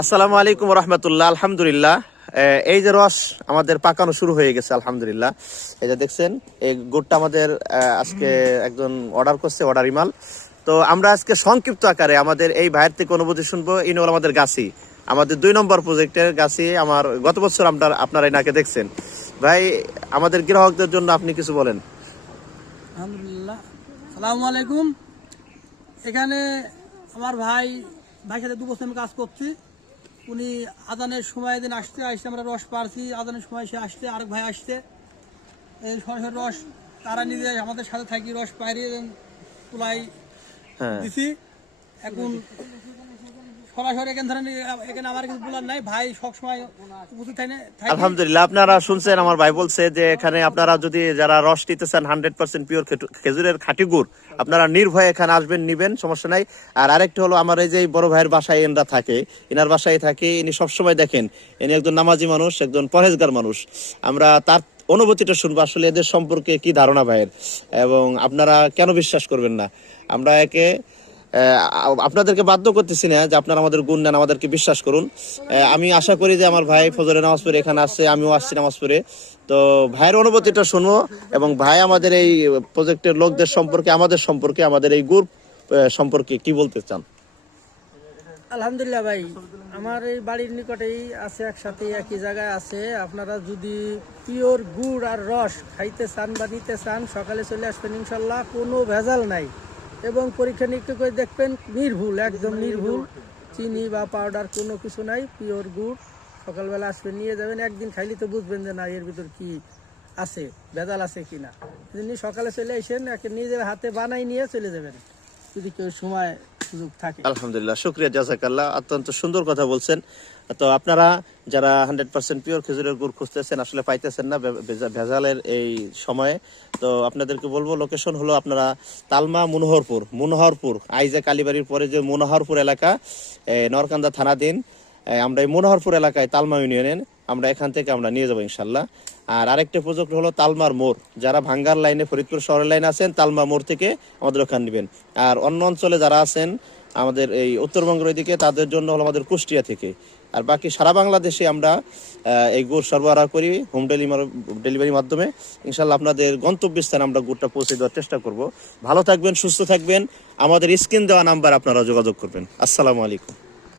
আসসালামু আলাইকুম রহমতুল্লাহ। আলহামদুলিল্লাহ, এই যে রস আমাদের পাকানো শুরু হয়ে গেছে আলহামদুলিল্লাহ। এই যে দেখছেন, এই গুড়টা আমাদের আজকে একজন অর্ডার করছে, অর্ডার ইমাল। তো আমরা আজকে সংক্ষিপ্ত আকারে আমাদের এই ভাইয়ের থেকে অনুভূতি শুনবো। ইনি হল আমাদের গাছি, আমাদের 2 নম্বর প্রজেক্টের গাছি। আমার গত বছর আপনারা এনাকে দেখছেন। ভাই, আমাদের গ্রাহকদের জন্য আপনি কিছু বলেন। আলহামদুলিল্লাহ, আসসালামু আলাইকুম। এখানে আমার ভাইয়ের সাথে 2 বছর আমি কাজ করছি। উনি আজানের সময় দিন আসতে আমরা রস পারছি। আজানের সময় সে আসতে, আরেক ভাই আসতে, এই সরাসরি রস তারা নিজে আমাদের সাথে থাকি, রস পাইরে তুলাই দিছি। এখন সরাসরি এখানে আমার কিছু বলার নাই, ভাই সবসময় উপস্থিত থাকে। আলহামদুলিল্লাহ, আপনারা শুনছেন, আমার ভাই বলছে যে এখানে আপনারা যদি যারা রস নিতে চান 100% পিওর খেজুরের খাঁটি গুড়, আপনারা নির্ভয়ে এখানে আসবেন, নিবেন, সমস্যা নাই। আর আরেকটা হলো, আমার এই যে বড় ভাইয়ের বাসায় এনরা থাকে, এনার বাসায় থাকে, ইনি সবসময় দেখেন, ইনি একজন নামাজি মানুষ, একজন পরহেজগার মানুষ। আমরা তার অনুভূতিটা শুনবো, আসলে এদের সম্পর্কে কি ধারণা ভাইয়ের, এবং আপনারা কেন বিশ্বাস করবেন না। আমরা আপনাদেরকে বাধ্য করতেছি না যে আপনারা আমাদের গুণ নেন, আমাদেরকে বিশ্বাস করুন। আমি আশা করি যে আমার ভাই ফজরে নামাজ পড়ে এখানে আসছে, আমিও আসছি নামাজ পড়ে। তো ভাইয়ের অনুভূতিটা শুনবো, এবং ভাই আমাদের এই প্রজেক্টের লোকদের সম্পর্কে, আমাদের এই গ্রুপ সম্পর্কে কি বলতে চান। আলহামদুলিল্লাহ ভাই, আমার এই বাড়ির নিকটেই আছে, একসাথে একই জায়গায় আছে। আপনারা যদি পিওর গুড় আর রস খাইতে চান বা নিতে চান, সকালে চলে আসবেন, ইনশাল্লাহ কোনো ভেজাল নাই। এবং পরীক্ষা নিরীক্ষা করে দেখবেন, নির্ভুল, একদম নির্ভুল, চিনি বা পাউডার কোনো কিছু নাই, পিওর গুড়। সকালবেলা আসবেন, নিয়ে যাবেন, একদিন খাইলে তো বুঝবেন যে না এর ভিতর কি আছে, ভেজাল আছে কিনা। এজন্য সকালে চলে আসেন, নিজের হাতে বানাই নিয়ে চলে যাবেন, যদি কেউ সময় সুযোগ থাকে। আলহামদুলিল্লাহ, শুকরিয়া, জাযাকাল্লাহ, অত্যন্ত সুন্দর কথা বলছেন। তো আপনারা যারা 100% পিওর খেজুরের গুড় খুঁজতেছেন, আসলে পাইতেছেন না ভেজালের এই সময়ে, তো আপনাদেরকে বলবো, লোকেশন হলো আপনারা তালমা মনোহরপুর আইজা কালীবাড়ির পরে যে মনোহরপুর এলাকা, নরকান্দা থানাধীন। আমরা এই মনোহরপুর এলাকায় তালমা ইউনিয়নের, আমরা এখান থেকে আমরা নিয়ে যাবো ইনশাল্লাহ। আর আরেকটা প্রজেক্ট হলো তালমার মোড়, যারা ভাঙ্গার লাইনে, ফরিদপুর শহরের লাইনে আছেন, তালমা মোড় থেকে আমাদের ওখানে নেবেন। আর অন্য অঞ্চলে যারা আছেন আমাদের এই উত্তরবঙ্গের ওইদিকে, তাদের জন্য হলো আমাদের কুষ্টিয়া থেকে। আর বাকি সারা বাংলাদেশে আমরা এই গুড় সরবরাহ করি হোম ডেলিভারির মাধ্যমে। ইনশাল্লাহ আপনাদের গন্তব্যস্থানে আমরা গুড়টা পৌঁছে দেওয়ার চেষ্টা করব। ভালো থাকবেন, সুস্থ থাকবেন, আমাদের স্ক্রিন দেওয়া নাম্বার আপনারা যোগাযোগ করবেন। আসসালামু আলাইকুম।